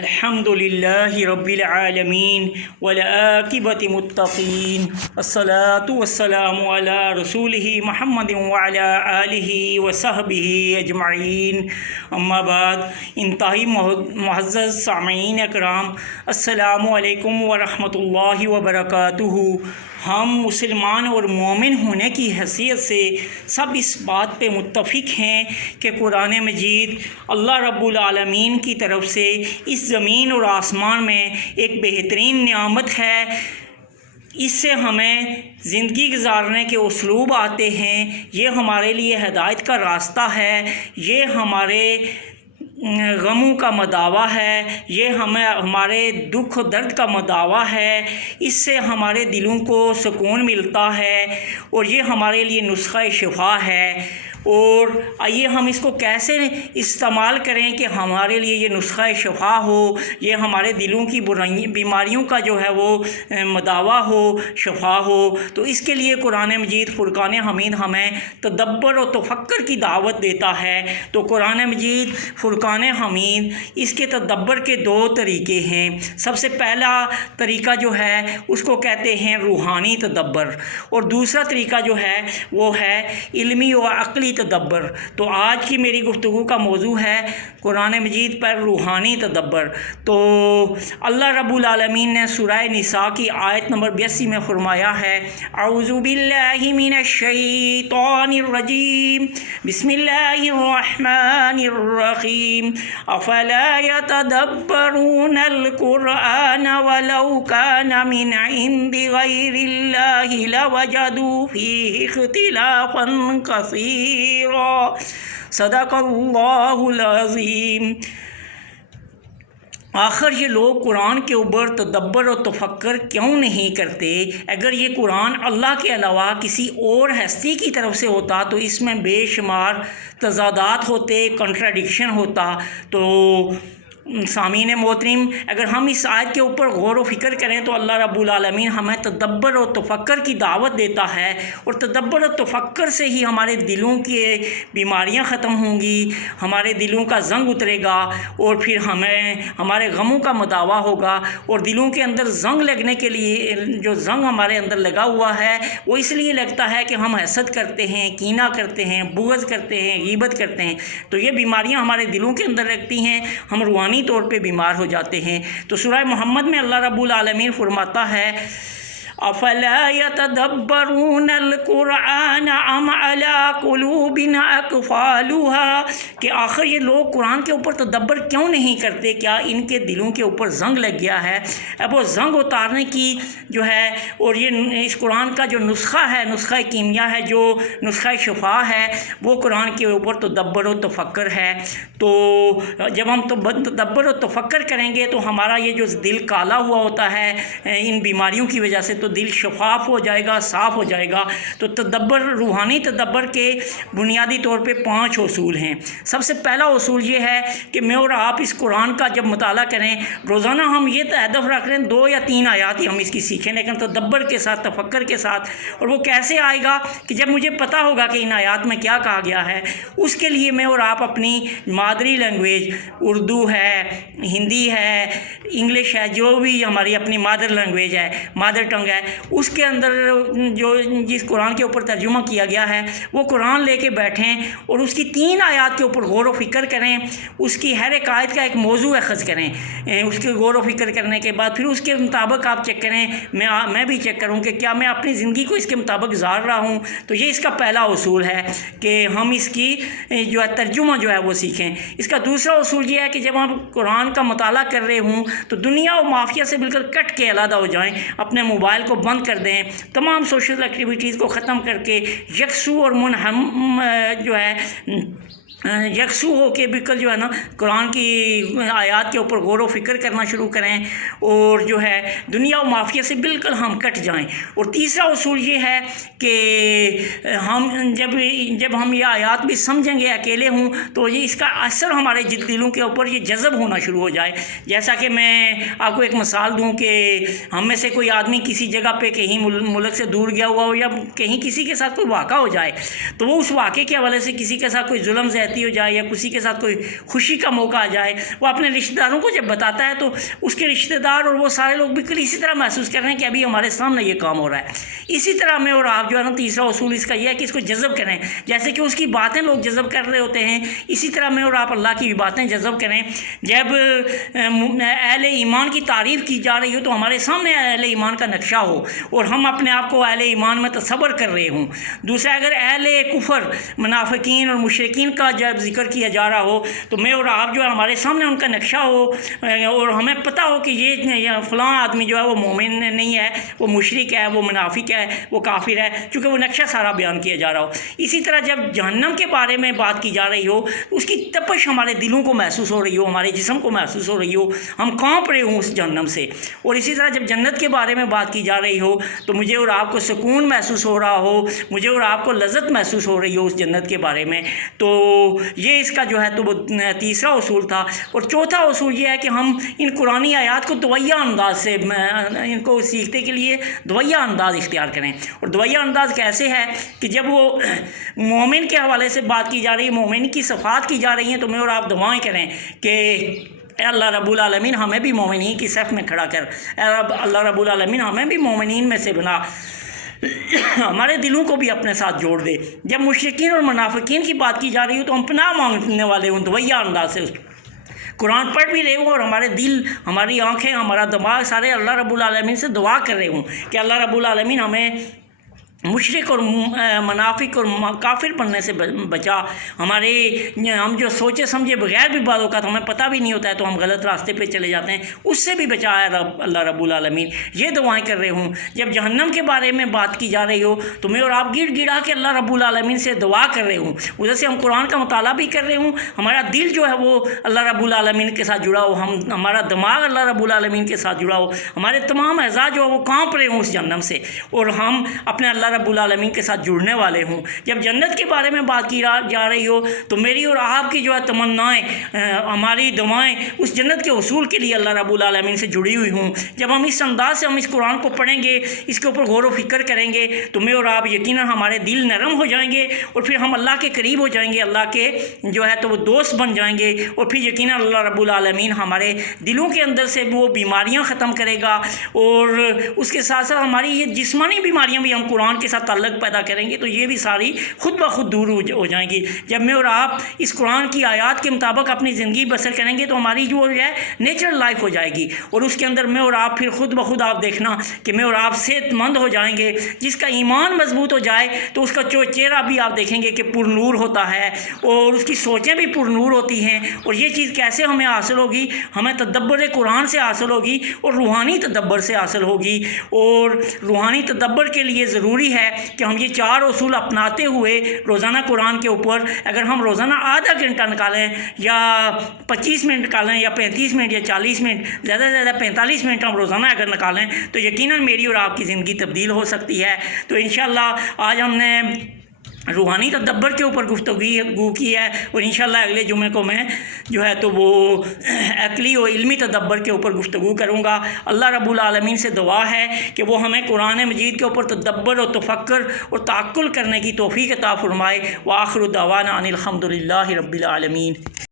الحمد للہ رب العالمین والعاقبۃ متقین الصلاۃ والسلام علی رسولہ محمد وعلی آلہ وصحبہ اجمعین، اما بعد۔ انتہائی معزز سامعین اکرام، السلام علیکم ورحمۃ اللہ وبرکاتہ۔ ہم مسلمان اور مومن ہونے کی حیثیت سے سب اس بات پہ متفق ہیں کہ قرآن مجید اللہ رب العالمین کی طرف سے اس زمین اور آسمان میں ایک بہترین نعمت ہے۔ اس سے ہمیں زندگی گزارنے کے اسلوب آتے ہیں، یہ ہمارے لیے ہدایت کا راستہ ہے، یہ ہمارے غموں کا مداوا ہے، یہ ہمارے دکھ و درد کا مداوا ہے۔ اس سے ہمارے دلوں کو سکون ملتا ہے اور یہ ہمارے لیے نسخہ شفا ہے۔ اور آئیے ہم اس کو کیسے استعمال کریں کہ ہمارے لیے یہ نسخہ شفا ہو، یہ ہمارے دلوں کی بیماریوں کا جو ہے وہ مداوا ہو، شفا ہو۔ تو اس کے لیے قرآن مجید فرقان حمید ہمیں تدبر و تفکر کی دعوت دیتا ہے۔ تو قرآن مجید فرقان حمید اس کے تدبر کے دو طریقے ہیں۔ سب سے پہلا طریقہ جو ہے اس کو کہتے ہیں روحانی تدبر، اور دوسرا طریقہ جو ہے وہ ہے علمی و عقلی تدبر۔ تو آج کی میری گفتگو کا موضوع ہے قرآن مجید پر روحانی تدبر۔ تو اللہ رب العالمین نے سورہ نساء کی آیت نمبر 82 میں فرمایا ہے، اعوذ باللہ من الشیطان الرجیم، بسم اللہ الرحمن الرحیم، افلا یتدبرون القرآن ولو کان من عند غیر اللہ لوجدوا فیہ اختلافا کثیرا۔ صدق اللہ العظیم۔ آخر یہ لوگ قرآن کے اوپر تدبر و تفکر کیوں نہیں کرتے؟ اگر یہ قرآن اللہ کے علاوہ کسی اور ہستی کی طرف سے ہوتا تو اس میں بے شمار تضادات ہوتے، کنٹراڈکشن ہوتا۔ تو سامعین محترم، اگر ہم اس آیت کے اوپر غور و فکر کریں تو اللہ رب العالمین ہمیں تدبر و تفکر کی دعوت دیتا ہے، اور تدبر و تفکر سے ہی ہمارے دلوں کی بیماریاں ختم ہوں گی، ہمارے دلوں کا زنگ اترے گا، اور پھر ہمیں ہمارے غموں کا مداوا ہوگا۔ اور دلوں کے اندر زنگ لگنے کے لیے، جو زنگ ہمارے اندر لگا ہوا ہے وہ اس لیے لگتا ہے کہ ہم حسد کرتے ہیں، کینہ کرتے ہیں، بغض کرتے ہیں، غیبت کرتے ہیں۔ تو یہ بیماریاں ہمارے دلوں کے اندر لگتی ہیں، ہم روحانی طور پہ بیمار ہو جاتے ہیں۔ تو سورہ محمد میں اللہ رب العالمین فرماتا ہے، افلا یتدبرون القرآن ام علی قلوب اقفالها، کہ آخر یہ لوگ قرآن کے اوپر تدبر کیوں نہیں کرتے؟ کیا ان کے دلوں کے اوپر زنگ لگ گیا ہے؟ اب وہ زنگ اتارنے کی جو ہے، اور یہ اس قرآن کا جو نسخہ ہے، نسخہ کیمیا ہے، جو نسخہ شفا ہے، وہ قرآن کے اوپر تدبر و تفکر ہے۔ تو جب ہم تدبر و تفکر کریں گے تو ہمارا یہ جو دل کالا ہوا ہوتا ہے ان بیماریوں کی وجہ سے، تو دل شفاف ہو جائے گا، صاف ہو جائے گا۔ تو تدبر، روحانی تدبر کے بنیادی طور پہ 5 اصول ہیں۔ سب سے پہلا اصول یہ ہے کہ میں اور آپ اس قرآن کا جب مطالعہ کریں، روزانہ ہم یہ ہدف رکھ لیں 2 یا 3 آیات ہی ہم اس کی سیکھیں، لیکن تدبر کے ساتھ، تفکر کے ساتھ۔ اور وہ کیسے آئے گا؟ کہ جب مجھے پتہ ہوگا کہ ان آیات میں کیا کہا گیا ہے۔ اس کے لیے میں اور آپ اپنی مادری لینگویج، اردو ہے، ہندی ہے، انگلش ہے، جو بھی ہماری اپنی مادر لینگویج ہے، مادر ٹنگ ہے، اس کے اندر جو جس قرآن کے اوپر ترجمہ کیا گیا ہے وہ قرآن لے کے بیٹھیں اور اس کی 3 آیات کے اوپر غور و فکر کریں۔ اس کی ہر ایک آیت کا ایک موضوع اخذ کریں۔ اس کے غور و فکر کرنے کے بعد پھر اس کے مطابق آپ چیک کریں، میں بھی چیک کروں کہ کیا میں اپنی زندگی کو اس کے مطابق گزار رہا ہوں۔ تو یہ اس کا پہلا اصول ہے کہ ہم اس کی جو ہے ترجمہ جو ہے وہ سیکھیں۔ اس کا دوسرا اصول یہ ہے کہ جب ہم قرآن کا مطالعہ کر رہے ہوں تو دنیا و مافیا سے بالکل کٹ کے علیحدہ ہو جائیں، اپنے موبائل کو بند کر دیں، تمام سوشل ایکٹیویٹیز کو ختم کر کے یکسو اور منہم جو ہے یکسو ہو کے بالکل جو ہے نا قرآن کی آیات کے اوپر غور و فکر کرنا شروع کریں، اور جو ہے دنیا و مافیا سے بالکل ہم کٹ جائیں۔ اور تیسرا اصول یہ ہے کہ ہم جب ہم یہ آیات بھی سمجھیں گے اکیلے ہوں تو یہ اس کا اثر ہمارے دلوں کے اوپر یہ جذب ہونا شروع ہو جائے۔ جیسا کہ میں آپ کو ایک مثال دوں کہ ہم میں سے کوئی آدمی کسی جگہ پہ کہیں ملک سے دور گیا ہوا ہو، یا کہیں کسی کے ساتھ کوئی واقعہ ہو جائے، تو وہ اس واقعے کے حوالے سے کسی کے ساتھ کوئی ظلم زیادتی زیادتی ہو جائے یا کسی کے ساتھ کوئی خوشی کا موقع آ جائے، وہ اپنے رشتہ داروں کو جب بتاتا ہے تو اس کے رشتہ دار اور وہ سارے لوگ بالکل اسی طرح محسوس کر رہے ہیں کہ ابھی ہمارے سامنے یہ کام ہو رہا ہے۔ اسی طرح میں اور آپ جو ہے نا تیسرا اصول اس کا یہ ہے کہ اس کو جذب کریں، جیسے کہ اس کی باتیں لوگ جذب کر رہے ہوتے ہیں، اسی طرح میں اور آپ اللہ کی بھی باتیں جذب کریں۔ جب اہل ایمان کی تعریف کی جا رہی ہو تو ہمارے سامنے اہل ایمان کا نقشہ ہو اور ہم اپنے آپ کو اہل ایمان میں تصور کر رہے ہوں۔ دوسرا، اگر اہل کفر، منافقین اور مشرکین کا جب ذکر کیا جا رہا ہو تو میں اور آپ جو ہے ہمارے سامنے ان کا نقشہ ہو اور ہمیں پتہ ہو کہ یہ فلاں آدمی جو ہے وہ مومن نہیں ہے، وہ مشرک ہے، وہ منافق ہے، وہ کافر ہے، چونکہ وہ نقشہ سارا بیان کیا جا رہا ہو۔ اسی طرح جب جہنم کے بارے میں بات کی جا رہی ہو، اس کی تپش ہمارے دلوں کو محسوس ہو رہی ہو، ہمارے جسم کو محسوس ہو رہی ہو، ہم کانپ رہے ہوں اس جہنم سے۔ اور اسی طرح جب جنت کے بارے میں بات کی جا رہی ہو تو مجھے اور آپ کو سکون محسوس ہو رہا ہو، مجھے اور آپ کو لذت محسوس ہو رہی ہو اس جنت کے بارے میں۔ تو یہ اس کا جو ہے تو وہ تیسرا اصول تھا۔ اور چوتھا اصول یہ ہے کہ ہم ان قرآنی آیات کو دویہ انداز سے ان کو سیکھنے کے لیے دویہ انداز اختیار کریں۔ اور دویہ انداز کیسے ہے کہ جب وہ مومن کے حوالے سے بات کی جا رہی ہے، مومن کی صفات کی جا رہی ہیں، تو میں اور آپ دعائیں کریں کہ اے اللہ رب العالمین ہمیں بھی مومنین کی صف میں کھڑا کر، اے اللہ رب العالمین ہمیں بھی مومنین میں سے بنا، ہمارے دلوں کو بھی اپنے ساتھ جوڑ دے۔ جب مشرکین اور منافقین کی بات کی جا رہی ہو تو ہم پناہ مانگنے والے ہوں دویہ انداز سے، قرآن پڑھ بھی رہے ہوں اور ہمارے دل، ہماری آنکھیں، ہمارا دماغ سارے اللہ رب العالمین سے دعا کر رہے ہوں کہ اللہ رب العالمین ہمیں مشرک اور منافق اور کافر بننے سے بچا، ہم جو سوچے سمجھے بغیر بھی بعض اوقات ہمیں پتہ بھی نہیں ہوتا ہے تو ہم غلط راستے پہ چلے جاتے ہیں، اس سے بھی بچا ہے اللہ رب العالمین۔ یہ دعائیں کر رہے ہوں۔ جب جہنم کے بارے میں بات کی جا رہی ہو تو میں اور آپ گڑ گڑا کے اللہ رب العالمین سے دعا کر رہے ہوں، ادھر سے ہم قرآن کا مطالعہ بھی کر رہے ہوں، ہمارا دل جو ہے وہ اللہ رب العالمین کے ساتھ جڑا ہو، ہمارا دماغ اللہ رب العالمین کے ساتھ جڑا ہو، ہمارے تمام اعضاء جو ہے وہ کانپ رہے ہوں اس جہنم سے، اور ہم اپنے اللہ رب العالمین کے ساتھ جڑنے والے ہوں۔ جب جنت کے بارے میں بات کی جا رہی ہو تو میری اور آپ کی جو ہے تمنائیں، ہماری دعائیں اس جنت کے حصول کے لیے اللہ رب العالمین سے جڑی ہوئی ہوں۔ جب ہم اس انداز سے اس قرآن کو پڑھیں گے، اس کے اوپر غور و فکر کریں گے تو میں اور آپ یقیناً ہمارے دل نرم ہو جائیں گے اور پھر ہم اللہ کے قریب ہو جائیں گے، اللہ کے جو ہے تو وہ دوست بن جائیں گے، اور پھر یقیناً اللہ رب العالمین ہمارے دلوں کے اندر سے وہ بیماریاں ختم کرے گا، اور اس کے ساتھ ساتھ ہماری یہ جسمانی بیماریاں بھی ہم قرآن کے ساتھ تعلق پیدا کریں گے تو یہ بھی ساری خود بخود دور ہو جائیں گی۔ جب میں اور آپ اس قرآن کی آیات کے مطابق اپنی زندگی بسر کریں گے تو ہماری جو ہے نیچرل لائف ہو جائے گی، اور اس کے اندر میں اور آپ پھر خود بخود آپ دیکھنا کہ میں اور آپ صحت مند ہو جائیں گے۔ جس کا ایمان مضبوط ہو جائے تو اس کا چہرہ بھی آپ دیکھیں گے کہ پر نور ہوتا ہے اور اس کی سوچیں بھی پر نور ہوتی ہیں۔ اور یہ چیز کیسے ہمیں حاصل ہوگی؟ ہمیں تدبر قرآن سے حاصل ہوگی اور روحانی تدبر سے حاصل ہوگی۔ اور روحانی تدبر کے لیے ضروری ہے کہ ہم یہ 4 اصول اپناتے ہوئے روزانہ قرآن کے اوپر اگر ہم روزانہ آدھا گھنٹہ نکالیں یا 25 منٹ نکالیں یا 35 منٹ یا 40 منٹ، زیادہ سے زیادہ 45 منٹ ہم روزانہ اگر نکالیں تو یقیناً میری اور آپ کی زندگی تبدیل ہو سکتی ہے۔ تو انشاءاللہ آج ہم نے روحانی تدبر کے اوپر گفتگو کی ہے، اور انشاءاللہ اگلے جمعے کو میں جو ہے تو وہ عقلی و علمی تدبر کے اوپر گفتگو کروں گا۔ اللہ رب العالمین سے دعا ہے کہ وہ ہمیں قرآن مجید کے اوپر تدبر و تفکر اور تعقل کرنے کی توفیق عطا فرمائے۔ وآخر دعوانا ان الحمد للہ رب العالمین۔